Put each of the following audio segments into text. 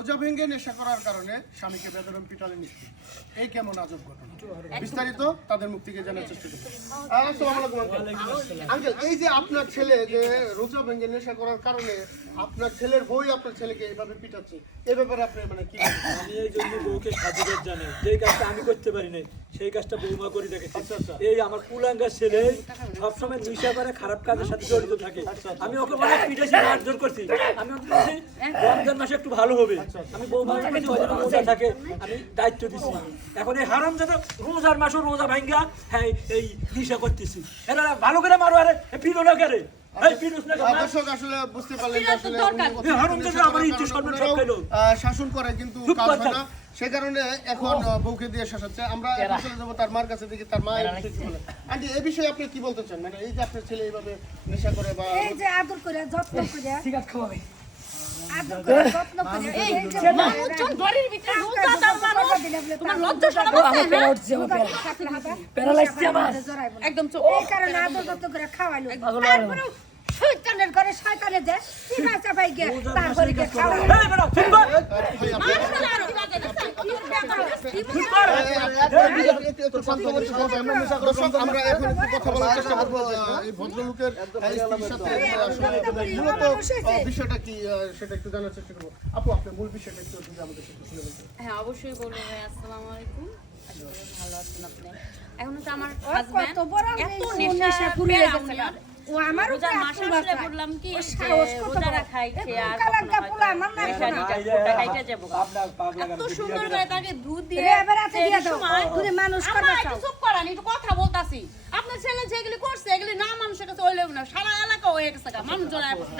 রোজা ভেঙে নেশা করার কারণে স্বামীকে বেদরম পিটালেন স্ত্রী, এই কেমন আজব ঘটনা? বিস্তারিত তাদের মুখ থেকে জানার চেষ্টা করব। আসসালামু আলাইকুম আঙ্কেল। এই যে আপনার ছেলে যে রোজা ভেঙে নেশা করার কারণে আপনার ছেলের বই আপনার ছেলেকে এইভাবে পিটাচ্ছে, এই ব্যাপারে আপনি মানে কি বলবেন? আমি এই জন্য বউকে সাধুবাদ জানাই, যে কাজটা আমি করতে পারি নাই সেই কাজটা বৌমা করে দেখেছে। এই আমার কুলাঙ্গার ছেলে সবসময় নেশা করে, খারাপ কাজের সাথে জড়িত থাকে। আমি ওকে বলে পিটাইছি, মারধর করছি। আমি ওকে বলছি রমজান মাসে একটু ভালো হবে, আমি বৌমার কাছে রোজা থাকে আমি দায়িত্ব দিচ্ছি। এখন এই হারাম যাতে রোজার মাসও রোজা ভাঙ্গা হ্যাঁ এই নেশা করতেছি। এরা ভালো করে মারো, আরে পিলো না করে শাসন করে কিন্তু কাজ হয় না, সে কারণে এখন বউকে দিয়ে শাসাচ্ছে। আমরা চলে যাবো তার মার কাছে, দেখি তার মা আন্টি এই বিষয়ে আপনি কি বলতে চান? মানে এই যে আপনার ছেলে এইভাবে নেশা করে বা এই যে আদর করে যত্ন করে সিগারেট খাওয়াবে, একদম খাওয়াইলো শয়তানের ঘরে শয়তানে দেয় ঠিক আছে ভাই গে তারপরে গে খাওয়াই আমরা এখন একটু কথা বলার চেষ্টা করবো এই ভদ্রলোকের মূলত বিষয়টা কি সেটা একটু জানার চেষ্টা করবো। আপু আপনার মূল বিষয়টা একটু যদি আমাদের সাথে শুনে বলতে। হ্যাঁ অবশ্যই বলবো ভাই। আসসালামু আলাইকুম, ভালো আছেন আপনি? এখন তো আমার হাজবেন্ড এত নেশা করে গেছে, ও আমার রোজার মাসে আসলে বললাম কি রোজারা খাইছে আর খাইতে যাবো। এত সুন্দর করে তাকে দুধ দিয়ে মানুষ চুপ করান, একটু কথা বলতাছি। আপনার ছেলে যেগুলি করছে এগুলি না মানুষের কাছে ওই না, সারা এলাকা হয়ে গেছে, মানুষ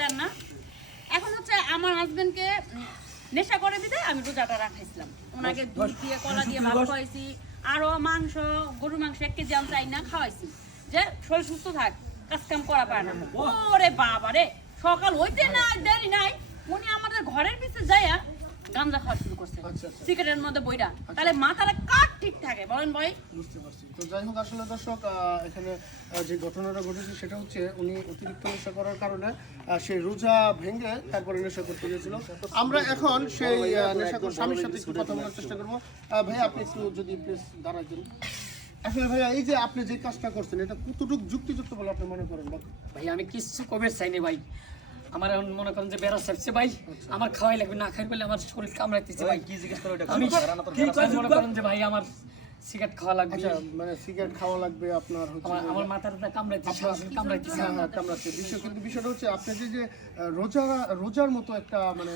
দেন না। এখন হচ্ছে আমার হাজবেন্ডকে নেশা করে দিতে আমি রোজাটা রাখাইছিলাম, ওনাকে দুধ দিয়ে কলা দিয়ে ভাত খাওয়াইছি, আরো মাংস গরু মাংস 1 কেজি আমি চাই না খাওয়াইছি, যে শরীর সুস্থ থাক, কাজ কাম করা পারে না। ওরে বাবা রে, সকাল হইতে নাই দেরি নাই উনি আমাদের ঘরের পিছে যাইয়া গাঁজা খাওয়া শুরু করছে সিগারেটের মধ্যে বইরা। তাহলে মাথাটা কাট ঠিক থাকে বলেন ভাই? বুঝতে পারছি। তো যাই হোক, আসলে দর্শক এখানে যে ঘটনাটা ঘটেছে সেটা হচ্ছে উনি অতিরিক্ত নেশা করার কারণে সেই রোজা ভেঙে তারপরে নেশা করতে গিয়েছিল। আমরা এখন সেই নেশাখোর স্বামীর সাথে একটু কথা বলার চেষ্টা করবো। ভাই আপনি একটু যদি প্লিজ দাঁড়ায় দিন। আসলে ভাইয়া এই যে আপনি যে কাজটা করছেন এটা কতটুকু যুক্তিযুক্ত বলে আপনি মনে করেন? ভাই আমি কিছু কবে চাইনি ভাই, আমার এখন মনে করেন যে বেড়া চাপছে ভাই, আমার খাওয়াই লাগবে, না খাই বলে আমার শরীর কামড়াইতেছে ভাই। কি জিজ্ঞেস করে আমি মনে করেন যে ভাই আমার সিগারেট খাওয়া লাগবে। আচ্ছা, মানে সিগারেট খাওয়া লাগবে আপনার হচ্ছে আমার মাথাটা কামড়াইতেছে, কামড়াইতেছে। হ্যাঁ কামড়াচ্ছে বিষয়, কিন্তু বিষয়টা হচ্ছে আপনি যে রোজার মতো একটা মানে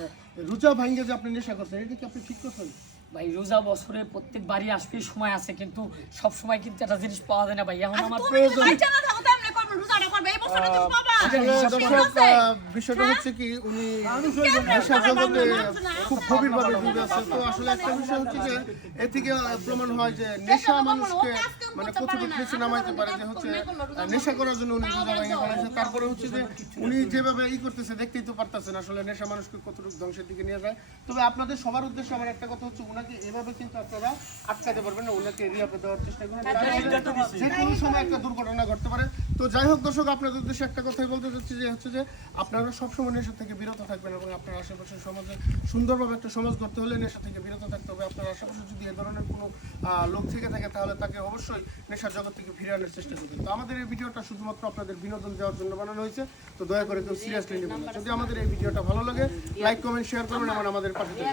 রোজা ভাঙ্গে যে আপনি নেশা করছেন, এটা কি আপনি ঠিক করছেন? ভাই রোজা বছরে প্রত্যেক বাড়ি আসতে সময় আছে, কিন্তু সব সময় কিন্তু একটা জিনিস পাওয়া যায় না ভাই। এখন আমার প্রয়োজন। বিষয়টা হচ্ছে কি উনি নেশা জগতে খুব গভীরভাবে ডুবে আছে। তো আসলে একটা বিষয় হচ্ছে যে এ থেকে প্রমাণ হয় যে নেশা মানুষকে মানে কতটুকু নিচে নামাইতে পারে, যে হচ্ছে নেশা করার জন্য উনি রোজা ভেঙে ফেলেছে। তারপরে হচ্ছে যে উনি যেভাবে করতেছে দেখতেই তো পারতেছেন আসলে নেশা মানুষকে কতটুকু ধ্বংসের দিকে নিয়ে যায়। তবে আপনাদের সবার উদ্দেশ্যে আমার একটা কথা হচ্ছে, ওনাকে এভাবে কিন্তু আপনারা আটকাতে পারবেন না, ওনাকে রিহাবে দেওয়ার চেষ্টা করুন, যে কোনো সময় একটা দুর্ঘটনা ঘটতে পারে। তো যাই হোক দর্শক, আপনাদের উদ্দেশ্যে একটা কথাই বলতে চাচ্ছি, যে হচ্ছে যে আপনারা সবসময় নেশা থেকে বিরত থাকবেন এবং আপনার আশেপাশের সমাজে সুন্দরভাবে একটা সমাজ গড়তে হলে নেশা থেকে বিরত থাকতে হবে। আপনার আশেপাশে যদি এ ধরনের কোনো লোক থেকে থাকে তাহলে তাকে অবশ্যই নেশার জগৎ থেকে ফিরে আনার চেষ্টা করবেন। তো আমাদের এই ভিডিওটা শুধুমাত্র আপনাদের বিনোদন দেওয়ার জন্য বানানো হয়েছে, তো দয়া করে কেউ সিরিয়াসলি নেবেন না। যদি আমাদের এই ভিডিওটা ভালো লাগে লাইক কমেন্ট শেয়ার করুন এবং আমাদের পাশে থাকুন।